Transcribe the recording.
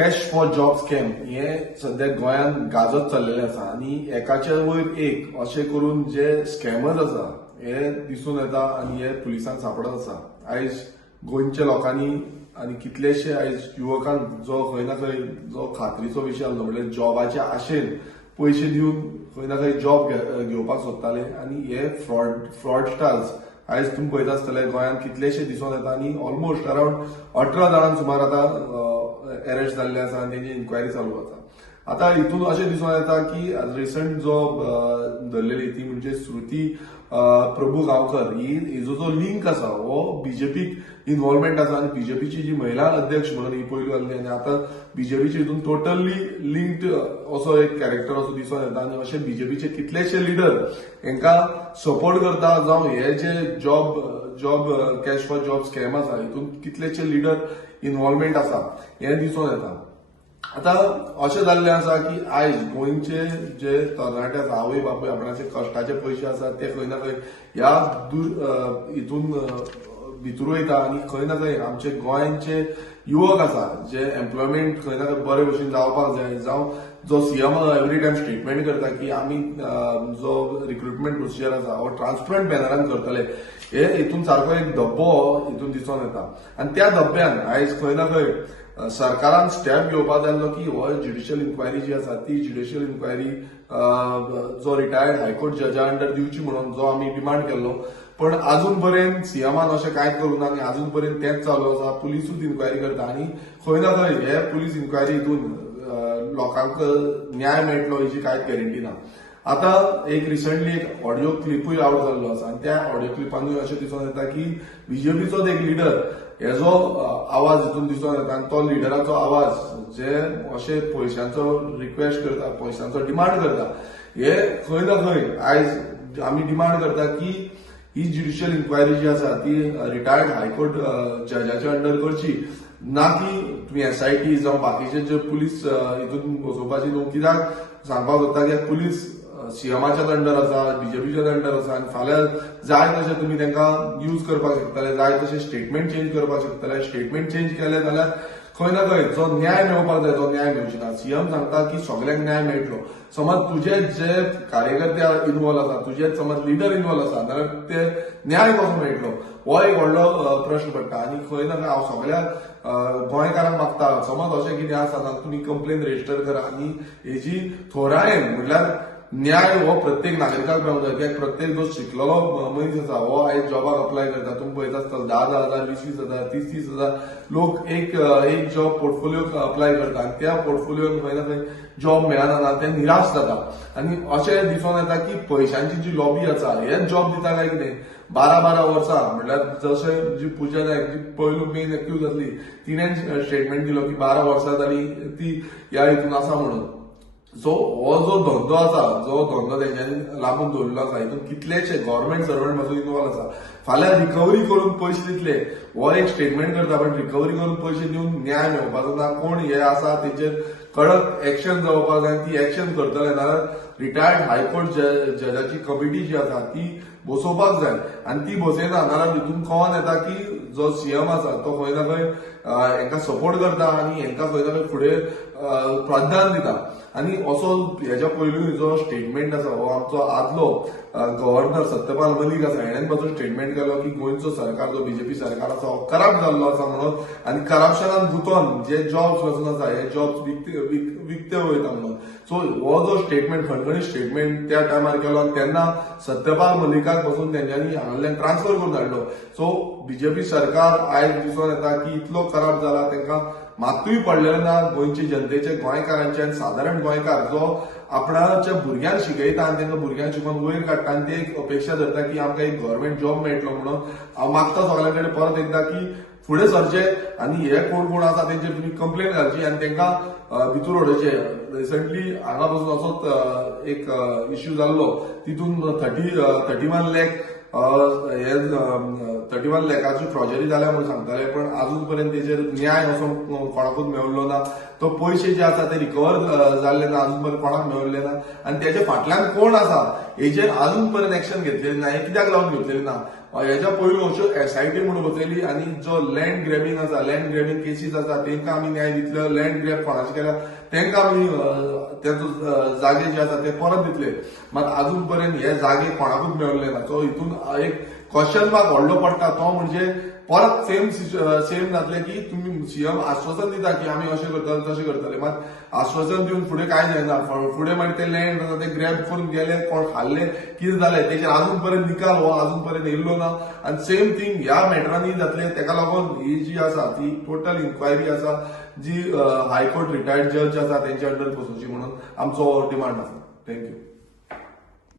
Cash for job scam हे सध्या गोंयांत गाजत चाललेले आसा आणि एकाच्या वयर एक अशें करून जे स्कॅमर्स आसा हे दिसून येता आणि हे पुलिसांक सापडत आसा. आयज गोंयच्या लोकांनी आणि कितलेशे आयज युवकांक जो खंय ना खंय जो खात्रीचो विशय आसलो म्हणजे जॉबाच्या आशेन पयशे दिवन खंय ना खंय जॉब घेवपाक सोदताले आणि हे फ्रॉडस्टार्स आयज तुम्ही पळयता आसतले गोंयांत कितलेशे दिसून येता आणि ऑलमोस्ट अराउंड 18 जाणांक सुमार आता अरेस्ट जाल्ले आसा आणि तेंची इन्क्वायरी चालू आसा. आता हितून अशें दिसून येता की रिसंट जो धरलेली ती म्हणजे श्रुती प्रभू गांवकर हिजो जो लिंक आसा हो बीजेपीक इन्व्हॉल्वमेंट आसा आणि बीजेपीची जी महिला अध्यक्ष म्हणून ही पयली जाल्ली आणि आता बीजेपीची हितून टोटली लिंक्ड असो एक कॅरेक्टर असो दिसून येता आणि अशे बीजेपीचे कितलेशे लिडर हांकां सपोर्ट करता जावं हे जे job cash for job scam आसा हितून कितलेशे लिडर इन्व्हॉल्वमेंट आसा हे दिसून येता. आता अशें जाल्लें आसा की आयज गोंयचे जे तरणाटे आसा आवय बापूय आपणाचे कश्टाचे पयशे आसा ते खंय ना खंय ह्या हितून भितर वयता आणि खंय ना खंय आमचे गोंयचे युवक आसा जे एम्प्लॉयमेंट खंय ना खंय बरे भशेन जावपाक जाय जावं जो सीएम एवरी टायम स्टेटमेंट करता की आमी जो रिक्रुटमेंट प्रोसिजर आसा हो ट्रान्सपरंट मॅनरान करतले हे हितून सारको एक धब्बो हितून दिसून येता. आणि त्या धब्ब्यान आयज खंय ना खंय सरकारान स्टेप घेवपाक जाल्लो की हो ज्युडिशियल इन्क्वायरी जी आसा ती ज्युडिशियल इन्क्वायरी जो रिटायर्ड हायकोर्ट जजा अंडर दिवची म्हणून जो आमी डिमांड केल्लो पण अजून पर्यंत सीएमान अशें कांय करूना आणि अजून पर्यंत तेंच चालू आसा. पुलिसूच इन्क्वायरी करता आणि खंय ना खंय हे पुलीस इन्क्वायरी हितून लोकांक न्याय मेळटलो हेची कांयच गॅरंटी ना. आता एक रिसंटली एक ऑडिओ क्लिपूय आउट जाल्लो आसा आणि त्या ऑडिओ क्लिपानूय अशें दिसून येता की बीजेपीचोच एक लिडर हेजो आवाज हितून दिसून येता आणि तो लिडराचो आवाज जे अशे पयशांचो रिक्वेस्ट करता पयशांचो डिमांड करता हे खंय ना खंय आयज आमी डिमांड करता की ही ज्युडिशियल इन्क्वायरी जी आसा ती रिटायर्ड हायकोर्ट जजाच्या अंडर करची ना की तुम्ही एसआयटी जावं बाकीचे जे पुलीस हितून बसोवपाची न्हू. कित्याक सांगपाक सोदता की पुलीस सीएमाच्याच अंडर आसा बीजेपीच्याच अंडर आसा आणि फाल्यां जाय तशें तुम्ही तांकां यूज करपाक शकतले जाय तशें स्टेटमेंट चेंज करपाक शकतले. स्टेटमेंट चेंज केले जाल्यार खंय ना खंय जो न्याय मेळपाक जाय तो न्याय मेळची ना. सीएम सांगता की सगळ्यांक न्याय मेळटलो. समज तुझे जे कार्यकर्ते इन्वॉल्व आसा तुझे समज लिडर इन्वॉल्व आसा जाल्यार ते न्याय कसो मेळटलो हो एक व्हडलो प्रश्न पडटा. आणि खंय ना खंय हांव सगळ्या गोंयकारांक मागता समज अशें कितें आसा जाल्यार तुमी कंप्लेन रजिस्टर करा आणि हेजी थोरायेन म्हटल्यार न्याय हो प्रत्येक नागरिकाक मेळूंक जाय. कित्याक प्रत्येक जो शिकलेलो मनीस आसा हो आयज जॉबाक अप्लाय करता तुम्ही पळयता आसतले 10,000 20,000 30,000 लोक एक जॉब पोर्टफोलिओ अप्लाय करता आणि त्या पोर्टफोलिओन खंय ना खंय जॉब मेळना ते निराश जाता. आणि अशें दिसून येता की पयशांची जी लॉबी आसा हेच जॉब दिता काय कितें 12 वर्सां म्हटल्यार जशें जी पुजा नायक जी पयलू मेन एक्यूज आसली तिणें स्टेटमेंट दिलो की 12 वर्सां जाली ती ह्या हितून आसा म्हणून. सो हो जो धंदो आसा जो धंदो तेंच्यांनी लांबून दवरलेलो आसा हितून कितलेशे गव्हर्नमेंट सर्वंट पासून इन्वॉल्व आसा. फाल्यां रिकवरी करून पयशे दितले हो एक स्टेटमेंट करता पण रिकवरी करून पयशे दिवन न्याय मेळपाचो ना. कोण हे आसा तेचेर कडक एक्शन जावपाक जाय ती एक्शन करतले नाल्यार रिटायर्ड हायकोर्ट जजाची कमिटी जी आसा ती बसोवपाक जाय आणि ती बसयना नाल्यार हितून कळोन येता की जो सीएम आसा तो खंय ना खंय हांकां सपोर्ट करता आणि हांकां खंय ना खंय फुडें प्राधान्य दिता. आणि असो हेच्या पयलू जो स्टेटमेंट आसा हो आमचो आदलो गव्हर्नर सत्यपाल मलीक आसा हेणेन पासून स्टेटमेंट केलो की गोंयचो सरकार जो बीजेपी सरकार आसा हो करप्ट जाल्लो आसा म्हणून आणि करप्शनान गुंतोवन जे जॉब्स पासून आसा हे जॉब्स विकते वयता म्हणून. सो हो जो स्टेटमेंट खणखणीत स्टेटमेंट त्या टायमार केलो तेन्ना सत्यपाल मलिकाक पासून तेंच्यांनी हांगांतल्यान ट्रान्सफर करून धाडलो. सो बीजेपी सरकार आयज दिसून येता की इतलो करप्ट जाला तांकां मातूय पडलेलें ना गोंयचे जनतेचे गोंयकारांचे आनी सादारण गोंयकार जो आपणाच्या भुरग्यांक शिकयता आनी तांकां भुरग्यांक शिकोवन वयर काडटा आनी ते एक अपेक्षा धरता की आमकां एक गव्हर्नमेंट जॉब मेळटलो म्हणून. हांव मागता सगळ्यां कडेन परत एकदा की फुडें सरचे आणि हे कोण आसा तेंचेर तुमी कंप्लेन घालची आणि तांकां भितर उडोवचे. रिसंटली हांगा पासून असोच एक इश्यू जाल्लो तितून 31 लाख हे 31 लाखाची फ्रॉजरी जाल्या म्हणून सांगताले पण अजून पर्यंत तेचेर न्याय असो कोणाकूच मेळिल्लो ना. तो पयशे जे आसा ते रिकवर जाल्ले ना अजून पर्यंत कोणाक मेळिल्ले ना आणि त्याच्या फाटल्यान कोण आसा हेचेर अजून पर्यंत एक्शन घेतलेली ना. हे कित्याक लागून घेतलेली ना हेच्या पयलू अश्यो SIT म्हणून बसयली आनी जो लँड ग्रॅबिंग आसा, लँड ग्रॅबिंग केसीस आसा तांकां आमी न्याय दितलो, लँड ग्रॅब कोणाचे केला तांकां आमी तेचो जागे जे आसा ते परत दितले. मात अजून पर्यंत हे जागे कोणाकूच मेळिल्ले ना. सो हितून एक क्वेश्चन मार्क व्हडलो पडटा तो म्हणजे परत सेम जातले की तुम्ही सीएम आश्वासन दिता की आम्ही अशें करतले तशें करतले, मात आश्वासन दिवन फुडें कांय जायना. फुडें मागीर ते लँड आसा ते ग्रॅब करून गेले, कोण खाल्ले, कितें जालें तेचेर अजून पर्यंत निकाल हो अजून पर्यंत येयल्लो ना. आनी सेम थिंग ह्या मॅटरांनी जातले. तेका लागून ही जी आसा ती टोटल इन्क्वायरी आसा जी हायकोर्ट रिटायर्ड जज आसा तेंच्या अंडर बसोवची म्हणून आमचो डिमांड आसा. थँक्यू.